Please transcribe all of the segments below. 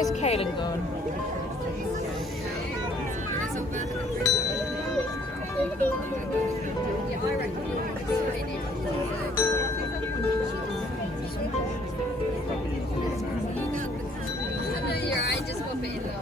Where's Kaylin gone? Yeah, I reckon you're deciding. No, you're right, just pop it in there.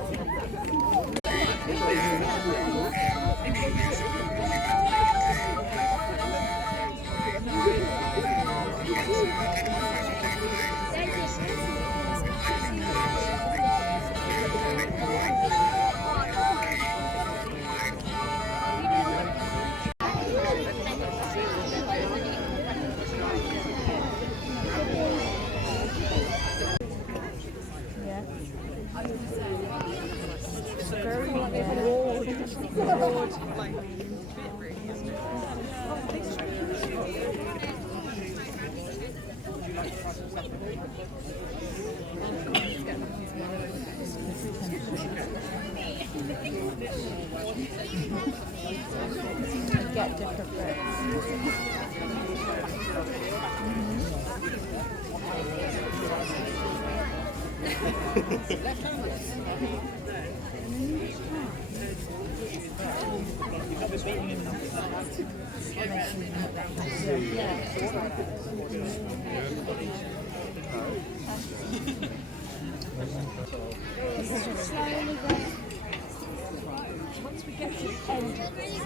Get different bits. Once we get to the end of this,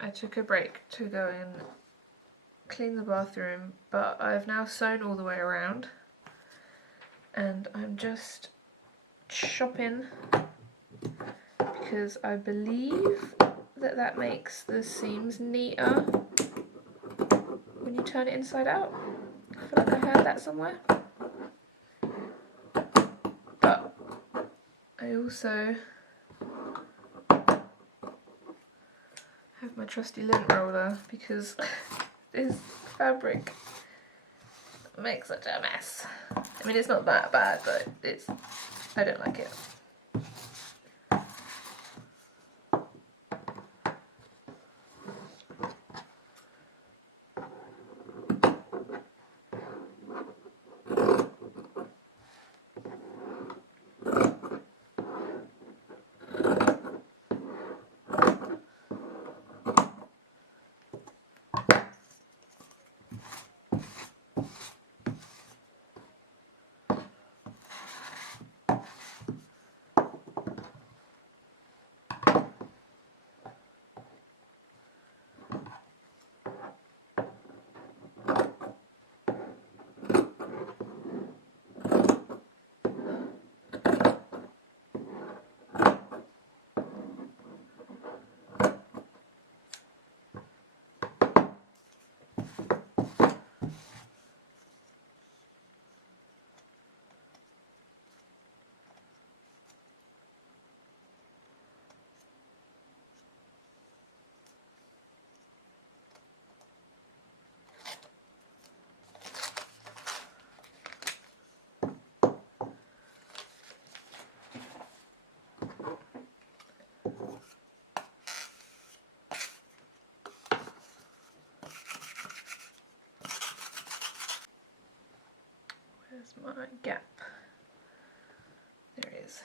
I took a break to go and clean the bathroom, but I've now sewn all the way around and I'm just chopping because I believe that that makes the seams neater when you turn it inside out. I feel like I heard that somewhere. But I also have my trusty lint roller because this fabric makes such a mess. I mean, it's not that bad, but I don't like it. Where's my gap? There it is.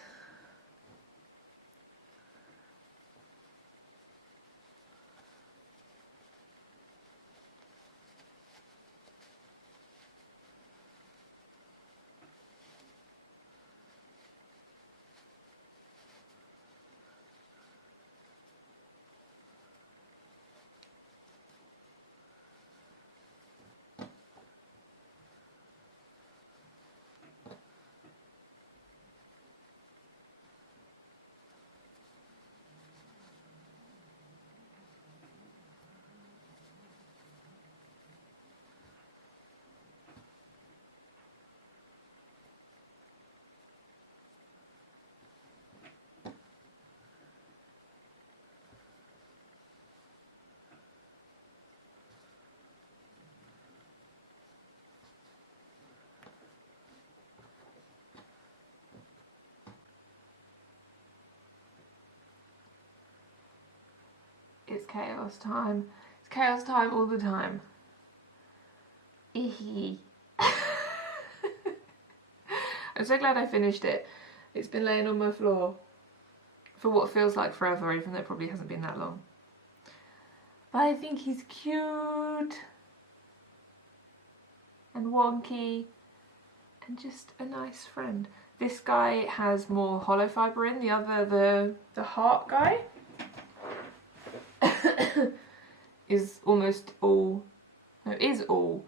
It's chaos time. It's chaos time all the time. I'm so glad I finished it. It's been laying on my floor for what feels like forever, even though it probably hasn't been that long. But I think he's cute and wonky and just a nice friend. This guy has more hollow fibre in, the other, the heart guy is almost all, no, is all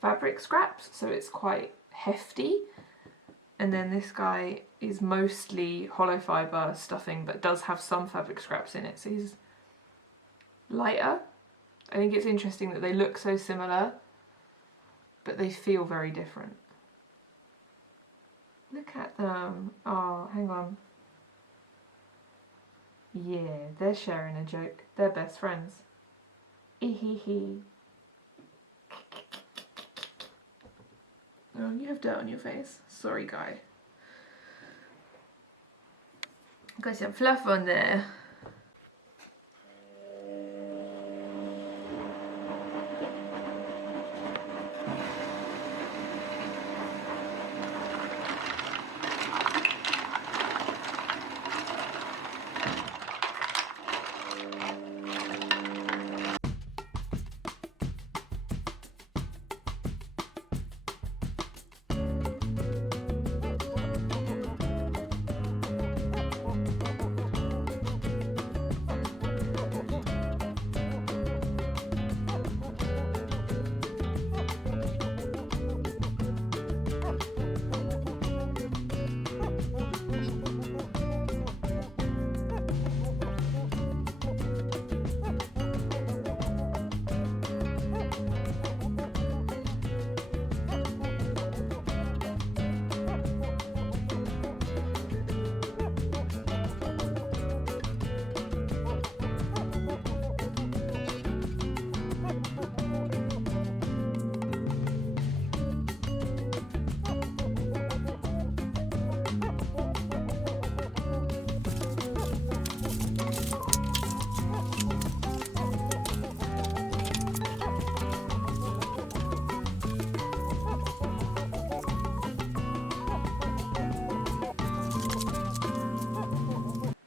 fabric scraps, so it's quite hefty. And then this guy is mostly hollow fibre stuffing, but does have some fabric scraps in it, so he's lighter. I think it's interesting that they look so similar, but they feel very different. Look at them. Oh, hang on. Yeah, they're sharing a joke. They're best friends. Ehehe. Oh, you have dirt on your face. Sorry, guy. Got some fluff on there.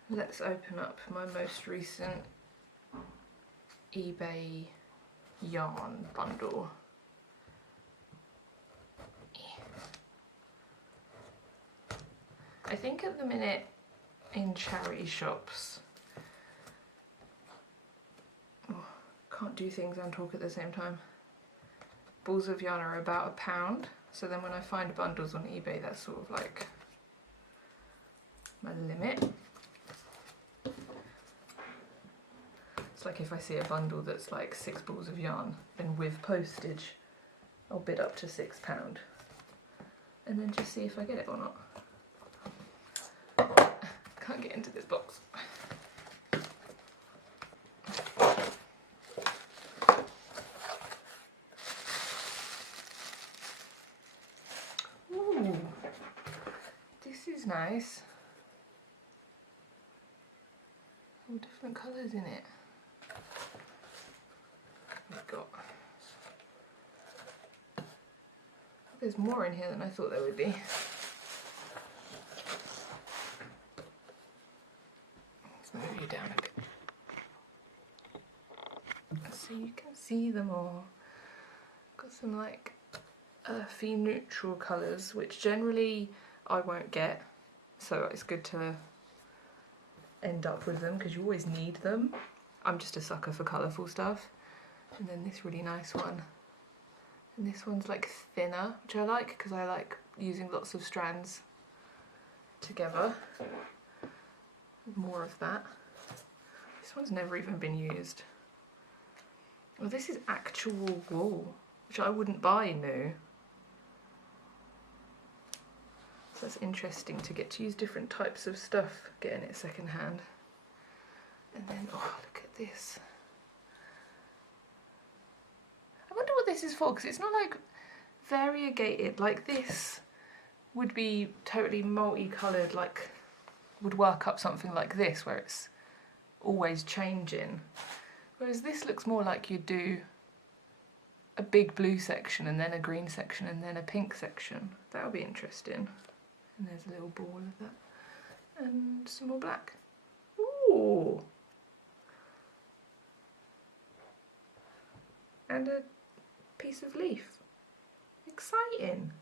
Let's open up my most recent eBay yarn bundle. I think at the minute in charity shops, can't do things and talk at the same time, balls of yarn are about £1, so then when I find bundles on eBay, that's sort of like my limit. It's like if I see a bundle that's like 6 balls of yarn, then with postage I'll bid up to £6 and then just see if I get it or not. Can't get into this box. Ooh, this is nice. All different colours in it. We've got There's more in here than I thought there would be. Let's move you down a bit so you can see them all. Got some like earthy neutral colours, which generally I won't get, so it's good to end up with them because you always need them. I'm just a sucker for colourful stuff. And then this really nice one. And this one's like thinner, which I like because I like using lots of strands together. More of that. This one's never even been used. Well, this is actual wool, which I wouldn't buy new. So that's interesting to get to use different types of stuff, getting it second hand. And then, oh, look at this. I wonder what this is for, because it's not like variegated. Like this would be totally multicoloured, like would work up something like this where it's always changing. Whereas this looks more like you'd do a big blue section and then a green section and then a pink section. That would be interesting. And there's a little ball of that. And some more black. Ooh! And a piece of leaf. Exciting!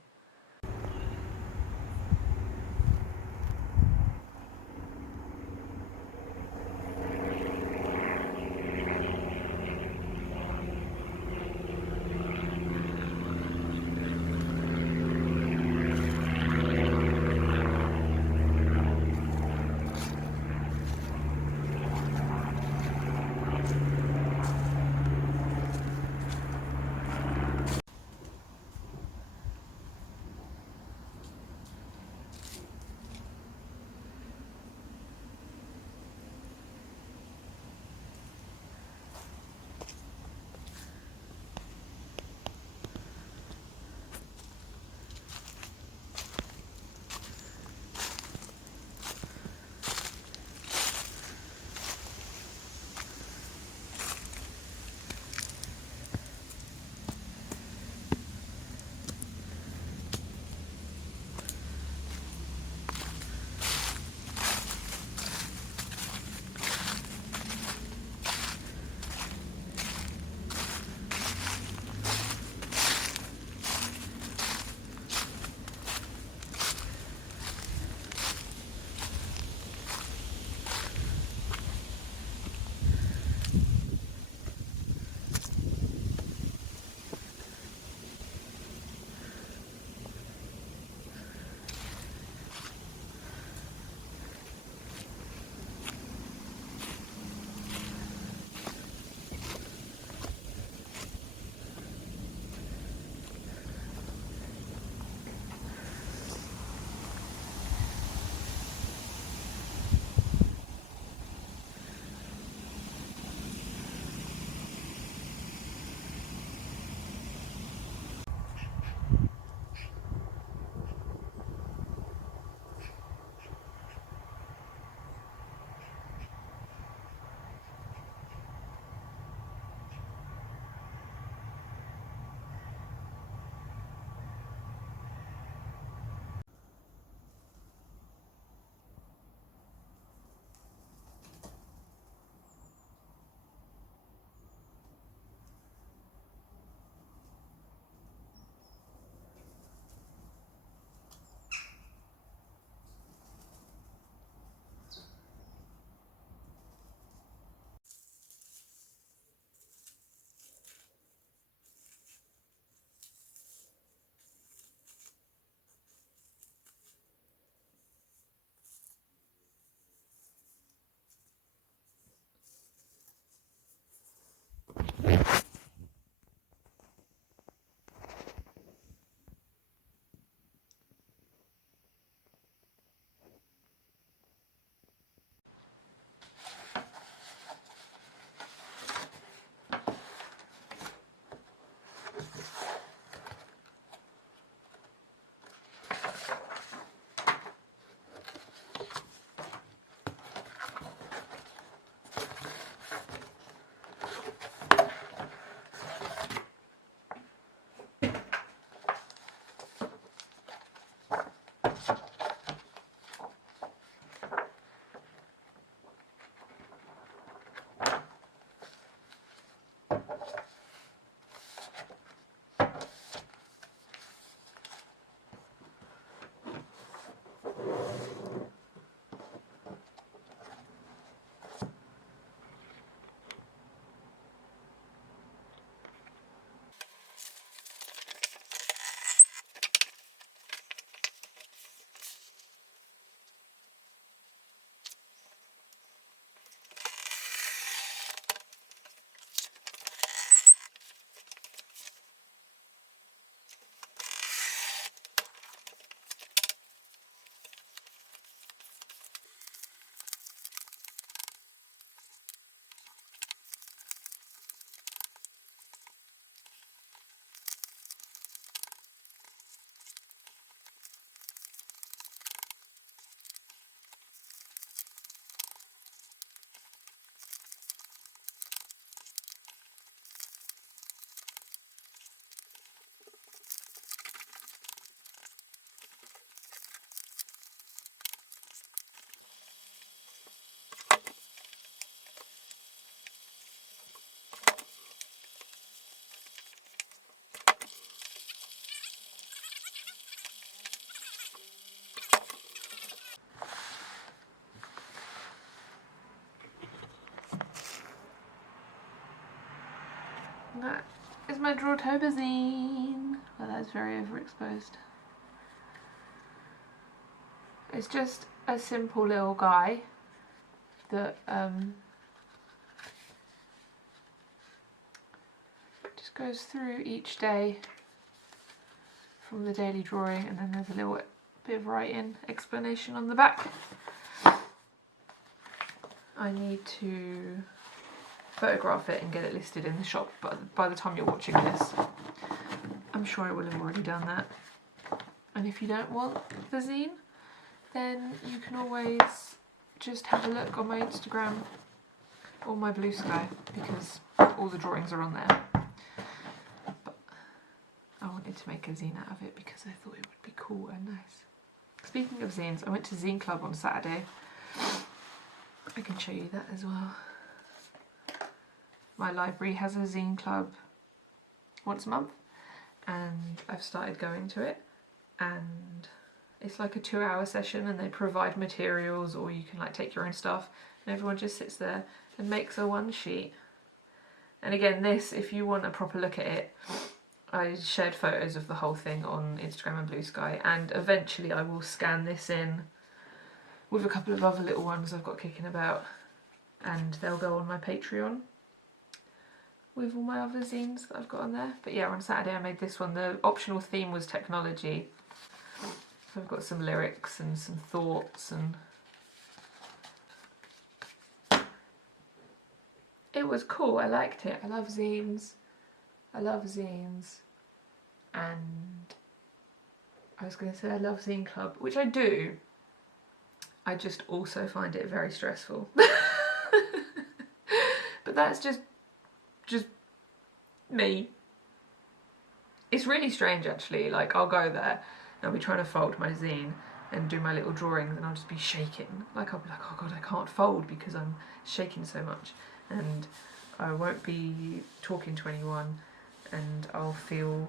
my drawtober zine. Well, that's very overexposed. It's just a simple little guy that just goes through each day from the daily drawing, and then there's a little bit of writing explanation on the back. I need to photograph it and get it listed in the shop, but by the time you're watching this, I'm sure I will have already done that. And if you don't want the zine, then you can always just have a look on my Instagram or my Blue Sky, because all the drawings are on there. But I wanted to make a zine out of it because I thought it would be cool and nice. Speaking of zines, I went to Zine Club on Saturday. I can show you that as well. My library has a zine club once a month, and I've started going to it, and it's like a 2-hour session, and they provide materials, or you can like take your own stuff, and everyone just sits there and makes a one sheet. And again, this, if you want a proper look at it, I shared photos of the whole thing on Instagram and Blue Sky, and eventually I will scan this in with a couple of other little ones I've got kicking about, and they'll go on my Patreon with all my other zines that I've got on there. But yeah, on Saturday I made this one. The optional theme was technology. So I've got some lyrics and some thoughts, and it was cool. I liked it. I love zines. And I was going to say I love Zine Club, which I do. I just also find it very stressful. But that's just me. It's really strange actually. Like, I'll go there and I'll be trying to fold my zine and do my little drawings, and I'll just be shaking. Like, I'll be like, oh god, I can't fold because I'm shaking so much, and I won't be talking to anyone, and I'll feel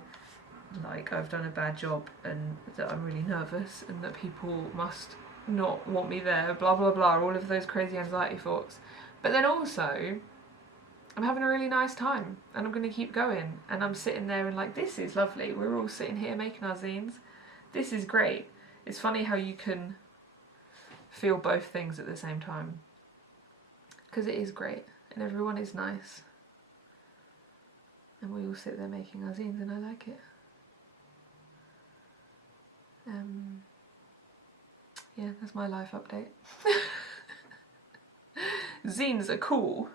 like I've done a bad job, and that I'm really nervous, and that people must not want me there, blah blah blah, all of those crazy anxiety thoughts. But then also, I'm having a really nice time, and I'm going to keep going, and I'm sitting there and like, this is lovely, we're all sitting here making our zines, this is great. It's funny how you can feel both things at the same time, because it is great, and everyone is nice, and we all sit there making our zines, and I like it. Yeah, that's my life update. Zines are cool.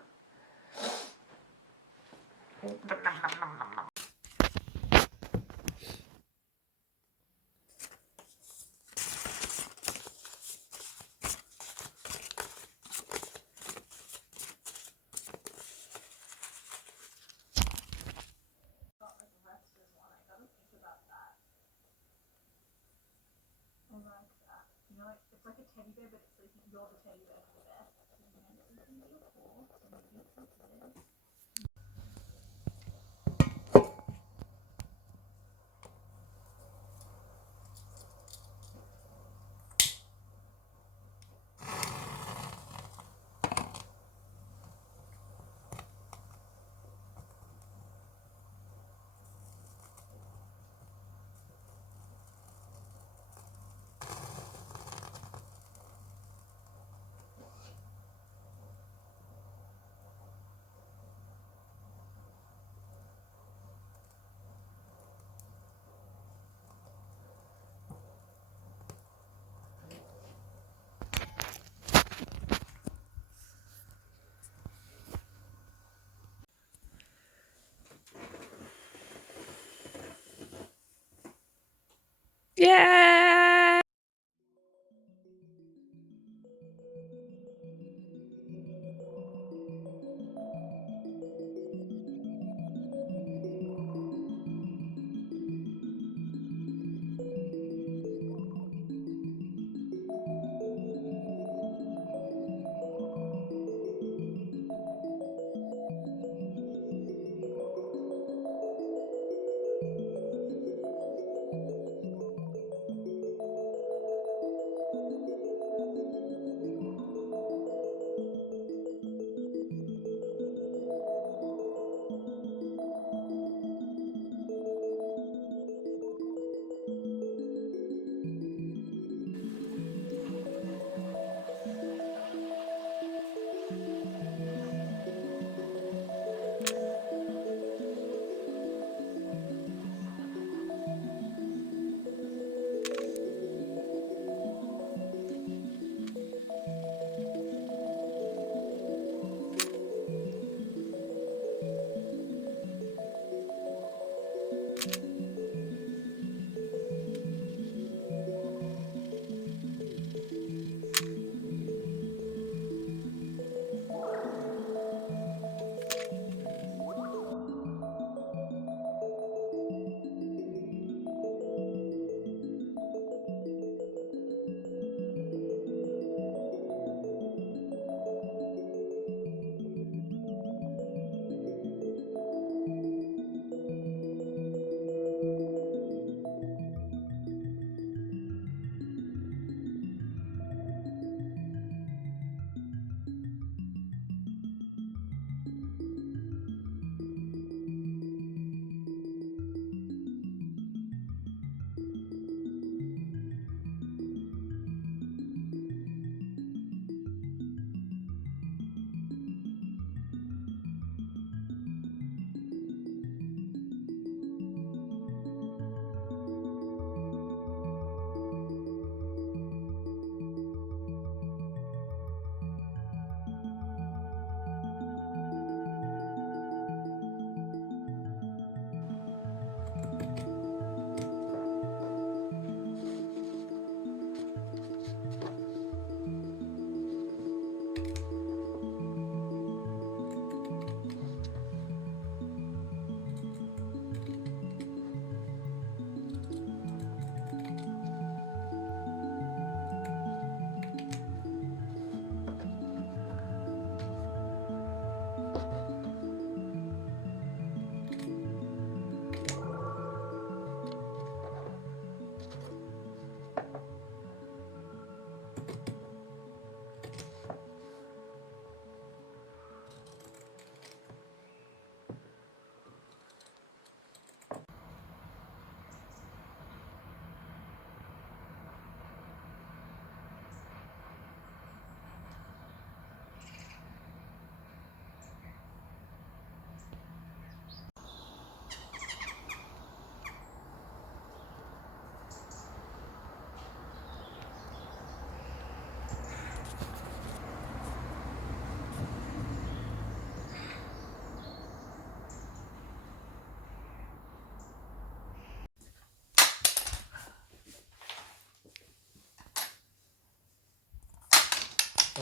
It's like a teddy bear, but it's like you're the teddy bear for the bear.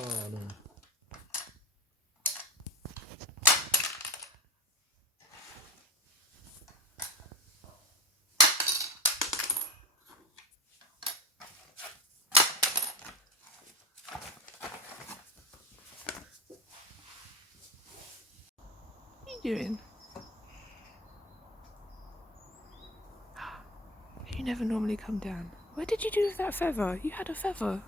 Oh no. What are you doing? You never normally come down. What did you do with that feather? You had a feather.